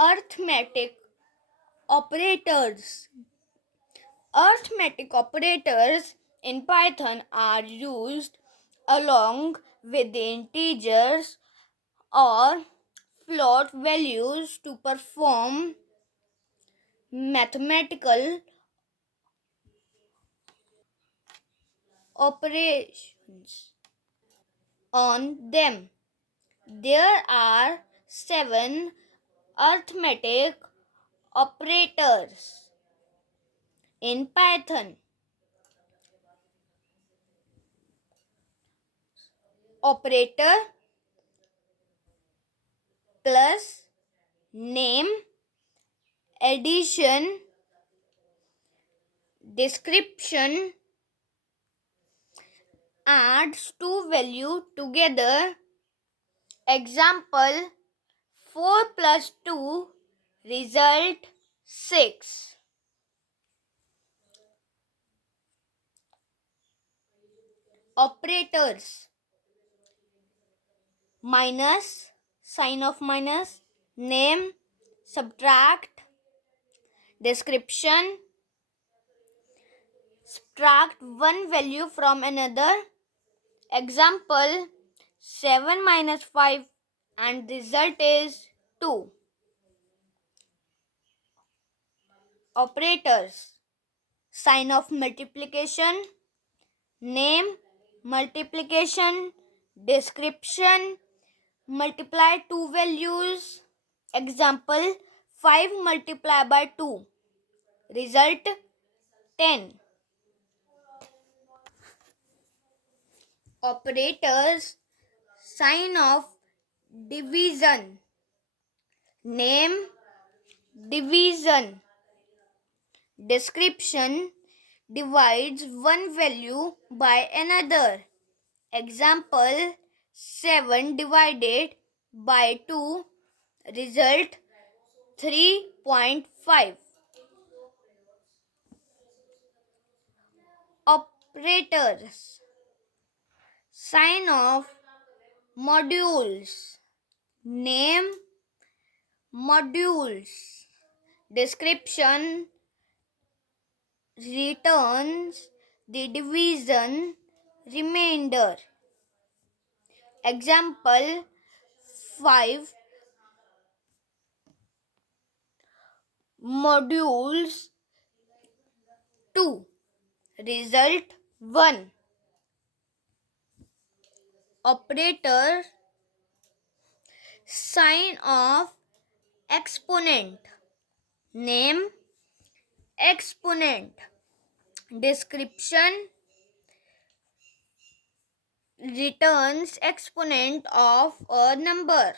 Arithmetic operators. Arithmetic operators in Python are used along with the integers or float values to perform mathematical operations on them. There are 7 arithmetic operators in Python. Operator plus name, addition, description, adds two values together. Example 4 plus 2 result 6. Operators minus, sign of minus, name, subtract, description, subtract one value from another. Example 7 minus 5 and result is 2. Operators sign of multiplication, name, multiplication, description, multiply two values. Example 5 multiplied by 2 result 10. Operators sign of division, name, division, description, divides one value by another. Example 7 divided by 2 result 3.5. Operators sign of modules, name, modules, description, returns the division remainder. Example 5 modules 2 result 1. Operator sign of exponent, name, exponent, description, returns exponent of a number.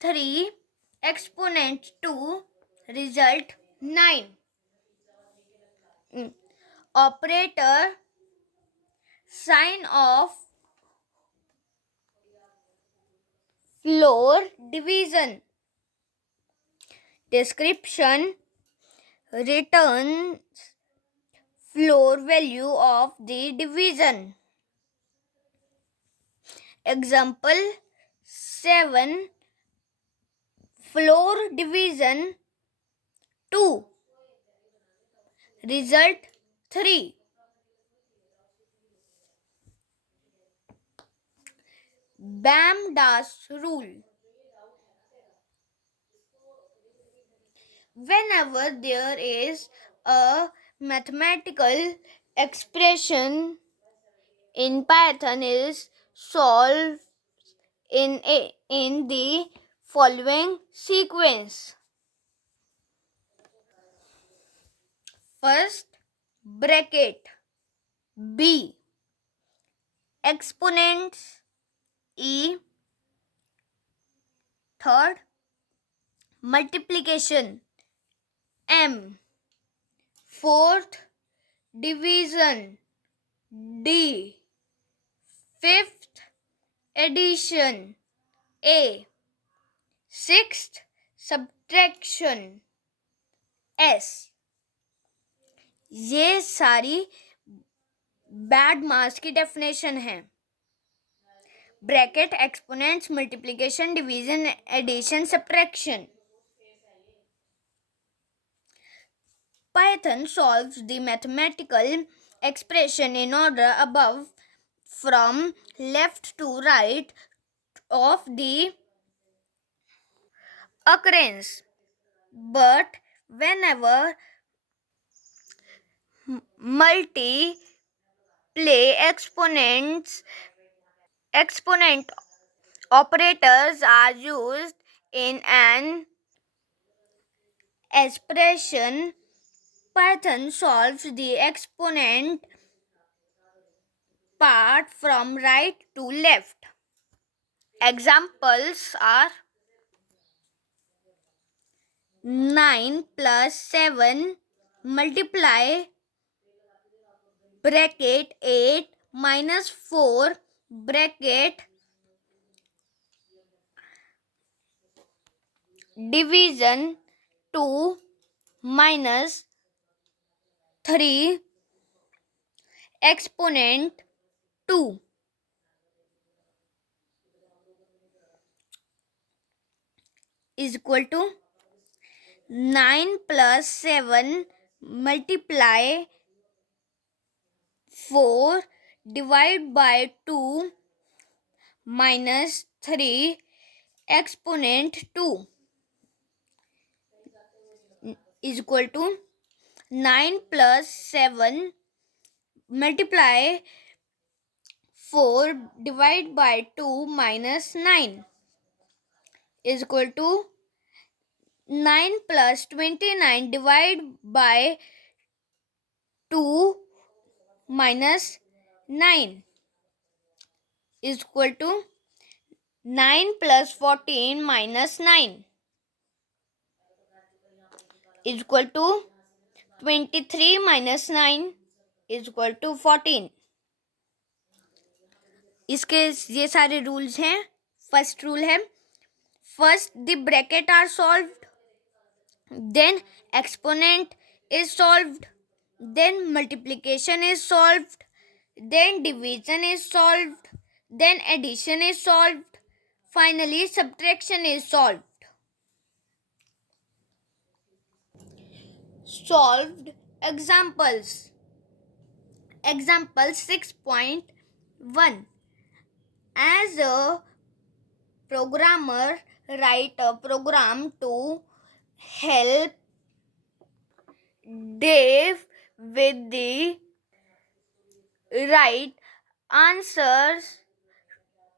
3 exponent 2 result 9. Operator sign of floor division, description, returns floor value of the division. Example 7 floor division 2 result 3. BAM-DAS rule. Whenever there is a mathematical expression in Python is solved in the following sequence. First bracket B, exponents E, third multiplication M, fourth division D, fifth addition A, sixth subtraction S. ये सारी bad मास की definition है. bracket, exponents, multiplication, division, addition, subtraction. Python solves the mathematical expression in order above from left to right of the occurrence, but whenever multiply exponent operators are used in an expression, Python solves the exponent part from right to left. Examples are 9 plus 7 multiply bracket 8 minus 4 bracket division 2 minus 3 exponent 2 is equal to 9 plus 7 multiply 4 divided by 2 minus 3 exponent 2 is equal to 9 plus 7 multiply 4 divided by 2 minus 9 is equal to 9 plus 29 divided by 2 minus 9 is equal to 9 plus 14 minus 9 is equal to 23 minus 9 is equal to 14. इसके ये सारे rules हैं. First rule है, first the bracket are solved, then exponent is solved, then multiplication is solved, then division is solved, then addition is solved, finally subtraction is solved. Solved examples. Example 6.1. As a programmer, write a program to help Dave with the right answers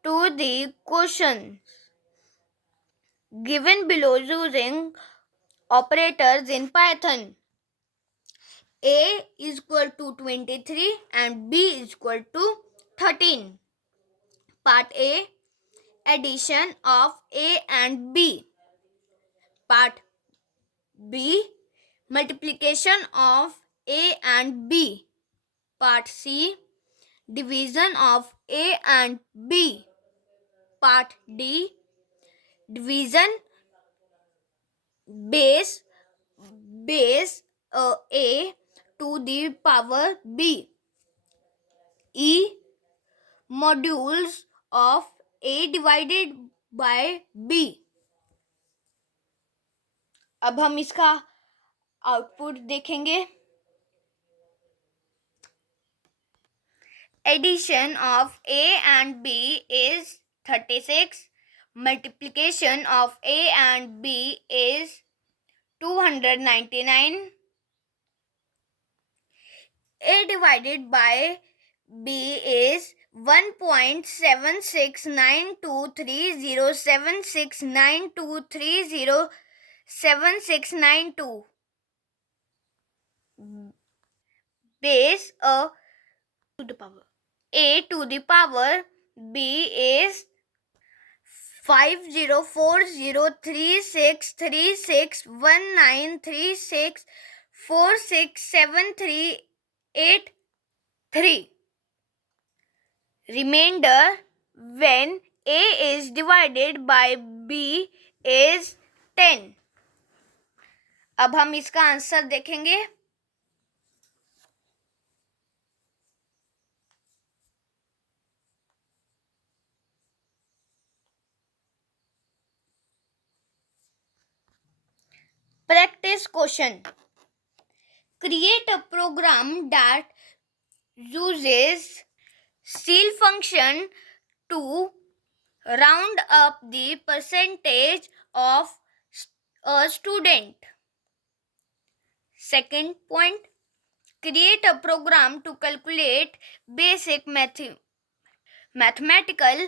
to the questions given below using operators in Python. A is equal to 23 and B is equal to 13. Part A, addition of A and B. Part B, multiplication of A and B. Part C, division of A and B. Part D, division base A to the power B. E, modules of A divided by B. अब हम इसका output देखेंगे. Addition of A and B is 36. Multiplication of A and B is 299. A divided by B is 1.7692307692307692. Base A to the power B is 504036361936467383. Remainder when A is divided by B is 10. अब हम इसका answer देखेंगे. Practice question. Create a program that uses ceil function to round up the percentage of a student. Second point, create a program to calculate basic mathematical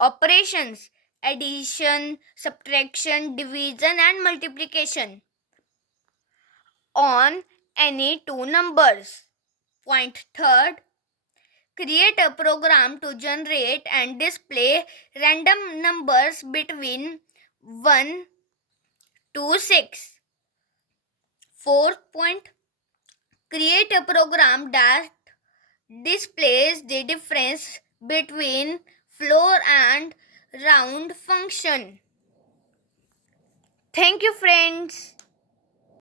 operations, addition, subtraction, division and multiplication on any two numbers. Point third, create a program to generate and display random numbers between 1 to 6. Fourth point, create a program that displays the difference between floor and round function. Thank you, friends.